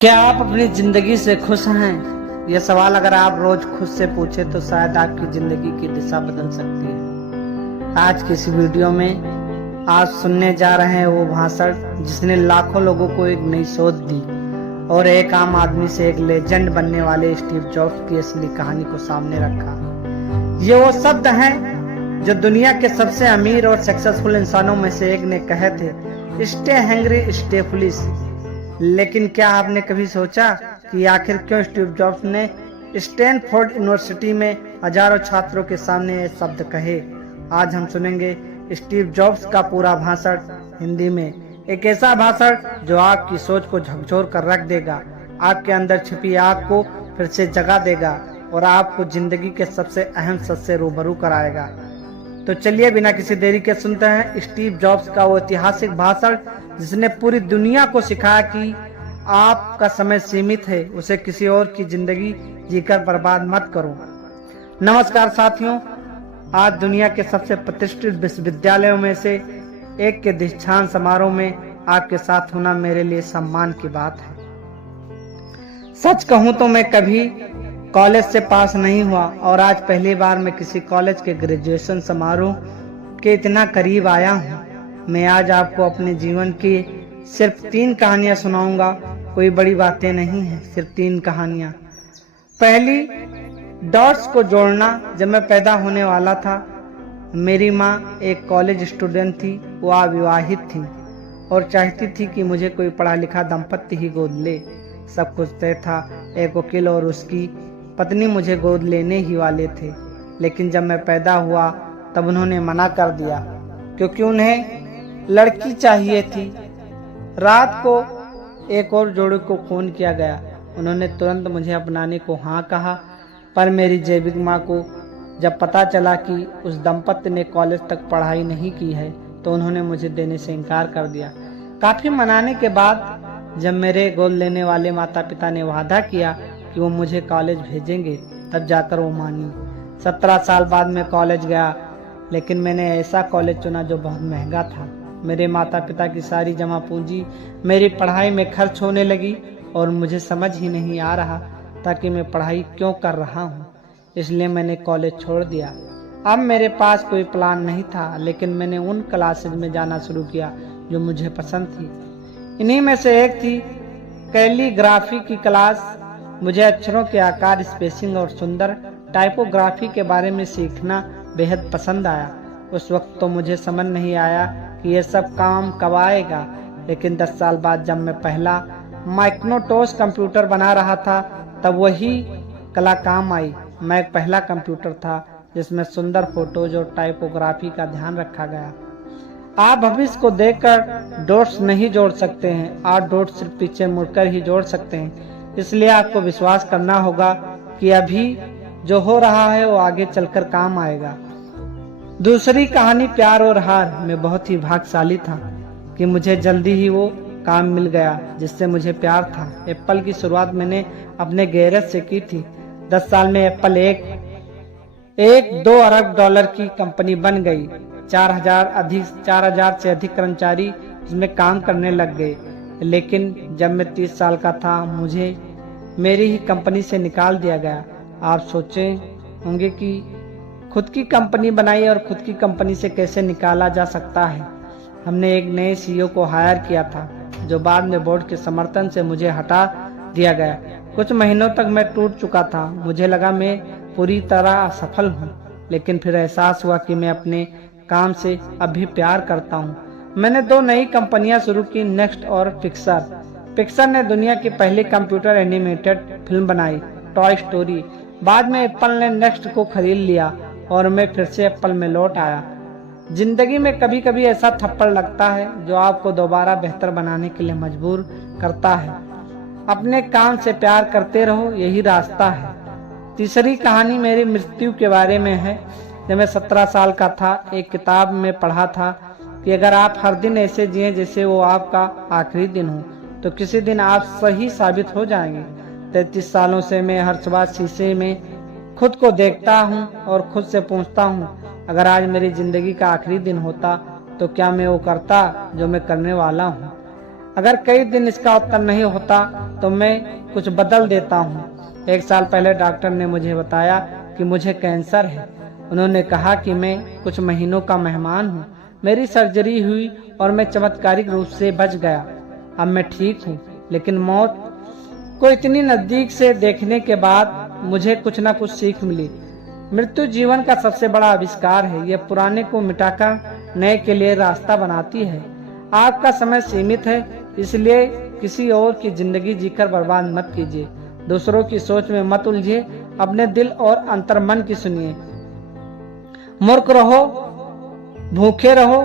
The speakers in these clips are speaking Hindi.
क्या आप अपनी जिंदगी से खुश हैं? यह सवाल अगर आप रोज खुद से पूछे तो शायद आपकी जिंदगी की दिशा बदल सकती है। आज की इस वीडियो में आप सुनने जा रहे हैं वो भाषण जिसने लाखों लोगों को एक नई सोच दी और एक आम आदमी से एक लेजेंड बनने वाले स्टीव जॉब्स की असली कहानी को सामने रखा। ये वो शब्द हैं जो दुनिया के सबसे अमीर और सक्सेसफुल इंसानों में से एक ने कहे थे, स्टे हैंग्री स्टे फुलिश। लेकिन क्या आपने कभी सोचा कि आखिर क्यों स्टीव जॉब्स ने स्टैनफोर्ड यूनिवर्सिटी में हजारों छात्रों के सामने ये शब्द कहे? आज हम सुनेंगे स्टीव जॉब्स का पूरा भाषण हिंदी में, एक ऐसा भाषण जो आपकी सोच को झकझोर कर रख देगा, आपके अंदर छिपी आग को फिर से जगा देगा और आपको जिंदगी के सबसे अहम सच से रूबरू कराएगा। तो चलिए बिना किसी देरी के सुनते हैं स्टीव जॉब्स का वो ऐतिहासिक भाषण जिसने पूरी दुनिया को सिखाया कि आपका समय सीमित है, उसे किसी और की जिंदगी जीकर बर्बाद मत करो। नमस्कार साथियों, आज दुनिया के सबसे प्रतिष्ठित विश्वविद्यालयों में से एक के दीक्षांत समारोह में आपके साथ होना मेरे लिए सम्मान की बात है। सच कहूं तो मैं कभी कॉलेज से पास नहीं हुआ और आज पहली बार मैं किसी कॉलेज के ग्रेजुएशन समारोह के इतना करीब आया हूँ। मैं आज आपको अपने जीवन की सिर्फ 3 कहानियां सुनाऊंगा। कोई बड़ी बातें नहीं है, सिर्फ 3 कहानियां। पहली, डॉट्स को जोड़ना। जब मैं पैदा होने वाला था, मेरी माँ एक कॉलेज स्टूडेंट थी। वो अविवाहित थी और चाहती थी कि मुझे कोई पढ़ा लिखा दंपत्ति ही गोद ले। सब कुछ तय था, एक वकील और उसकी पत्नी मुझे गोद लेने ही वाले थे। लेकिन जब मैं पैदा हुआ तब उन्होंने मना कर दिया क्योंकि उन्हें लड़की चाहिए थी। रात को एक और जोड़ी को फोन किया गया। उन्होंने तुरंत मुझे अपनाने को हाँ कहा, पर मेरी जैविक माँ को जब पता चला कि उस दंपत्ति ने कॉलेज तक पढ़ाई नहीं की है तो उन्होंने मुझे देने से इनकार कर दिया। काफी मनाने के बाद जब मेरे गोद लेने वाले माता पिता ने वादा किया कि वो मुझे कॉलेज भेजेंगे, तब जाकर वो मानी। 17 साल बाद मैं कॉलेज गया, लेकिन मैंने ऐसा कॉलेज चुना जो बहुत महंगा था। मेरे माता पिता की सारी जमा पूंजी मेरी पढ़ाई में खर्च होने लगी और मुझे समझ ही नहीं आ रहा था कि मैं पढ़ाई क्यों कर रहा हूँ। इसलिए मैंने कॉलेज छोड़ दिया। अब मेरे पास कोई प्लान नहीं था, लेकिन मैंने उन क्लासेज में जाना शुरू किया जो मुझे पसंद थी। इन्हीं में से एक थी कैलीग्राफी की क्लास। मुझे अक्षरों के आकार, स्पेसिंग और सुंदर टाइपोग्राफी के बारे में सीखना बेहद पसंद आया। उस वक्त तो मुझे समझ नहीं आया कि यह सब काम कब आएगा, लेकिन 10 साल बाद जब मैं पहला माइक्रोटॉस कंप्यूटर बना रहा था तब वही कला काम आई। मैं एक पहला कंप्यूटर था जिसमें सुंदर फोटोज और टाइपोग्राफी का ध्यान रखा गया। आप भविष्य को देखकर डॉट्स नहीं जोड़ सकते हैं, आप डॉट्स सिर्फ पीछे मुड़कर ही जोड़ सकते हैं। इसलिए आपको विश्वास करना होगा कि अभी जो हो रहा है वो आगे चलकर काम आएगा। दूसरी कहानी, प्यार और हार। मैं बहुत ही भाग्यशाली था कि मुझे जल्दी ही वो काम मिल गया जिससे मुझे प्यार था। एप्पल की शुरुआत मैंने अपने गैरेज से की थी। 10 साल में एप्पल एक 2 अरब डॉलर की कंपनी बन गई। 4000 से अधिक कर्मचारी इसमें काम करने लग गए। लेकिन जब मैं 30 साल का था, मुझे मेरी ही कंपनी से निकाल दिया गया। आप सोचे होंगे कि खुद की कंपनी बनाई और खुद की कंपनी से कैसे निकाला जा सकता है। हमने एक नए सीईओ को हायर किया था जो बाद में बोर्ड के समर्थन से मुझे हटा दिया गया। कुछ महीनों तक मैं टूट चुका था। मुझे लगा मैं पूरी तरह असफल हूँ, लेकिन फिर एहसास हुआ कि मैं अपने काम से अभी प्यार करता हूँ। मैंने 2 नई कंपनियां शुरू की, नेक्स्ट और पिक्सर। पिक्सर ने दुनिया की पहली कंप्यूटर एनिमेटेड फिल्म बनाई, टॉय स्टोरी। बाद में एप्पल ने नेक्स्ट को खरीद लिया और मैं फिर से एप्पल में लौट आया। जिंदगी में कभी कभी ऐसा थप्पड़ लगता है जो आपको दोबारा बेहतर बनाने के लिए मजबूर करता है। अपने काम से प्यार करते रहो, यही रास्ता है। तीसरी कहानी मेरी मृत्यु के बारे में है। जब मैं 17 साल का था, एक किताब में पढ़ा था कि अगर आप हर दिन ऐसे जिए जैसे वो आपका आखिरी दिन हो तो किसी दिन आप सही साबित हो जाएंगे। 33 सालों से मैं हर सुबह शीशे में खुद को देखता हूँ और खुद से पूछता हूँ, अगर आज मेरी जिंदगी का आखिरी दिन होता तो क्या मैं वो करता जो मैं करने वाला हूँ। अगर कई दिन इसका उत्तर नहीं होता तो मैं कुछ बदल देता हूँ। 1 साल पहले डॉक्टर ने मुझे बताया कि मुझे कैंसर है। उन्होंने कहा कि मैं कुछ महीनों का मेहमान हूँ। मेरी सर्जरी हुई और मैं चमत्कारिक रूप से बच गया। अब मैं ठीक हूँ, लेकिन मौत को इतनी नजदीक से देखने के बाद मुझे कुछ न कुछ सीख मिली। मृत्यु जीवन का सबसे बड़ा आविष्कार है। यह पुराने को मिटाकर नए के लिए रास्ता बनाती है। आपका समय सीमित है, इसलिए किसी और की जिंदगी जीकर बर्बाद मत कीजिए। दूसरों की सोच में मत उलझिए, अपने दिल और अंतर्मन की सुनिए। मूर्ख रहो, भूखे रहो।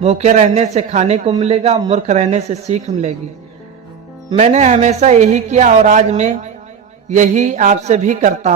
भूखे रहने से खाने को मिलेगा, मूर्ख रहने से सीख मिलेगी। मैंने हमेशा यही किया और आज मैं यही आपसे भी करता हूँ।